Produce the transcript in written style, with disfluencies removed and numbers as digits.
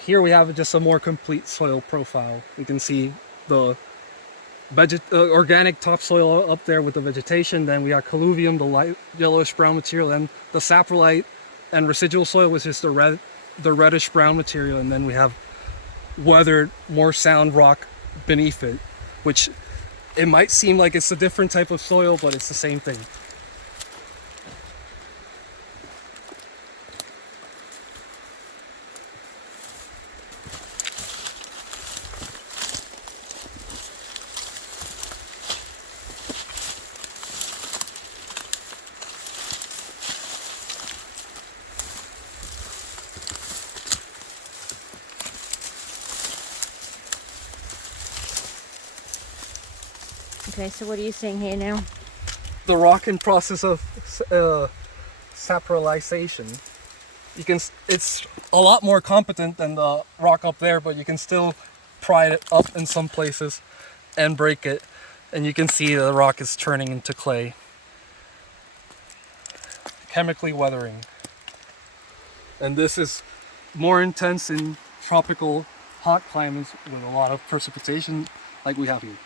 Here we have just a more complete soil profile. You can see the organic topsoil up there with the vegetation. Then we got colluvium, the light yellowish brown material, and the saprolite and residual soil, which is the reddish brown material. And then we have weathered, more sound rock beneath it, which it might seem like it's a different type of soil, but it's the same thing. Okay, so what are you seeing here now? The rock in process of saprolization. It's a lot more competent than the rock up there, but you can still pry it up in some places and break it, and you can see the rock is turning into clay, chemically weathering. And this is more intense in tropical hot climates with a lot of precipitation like we have here.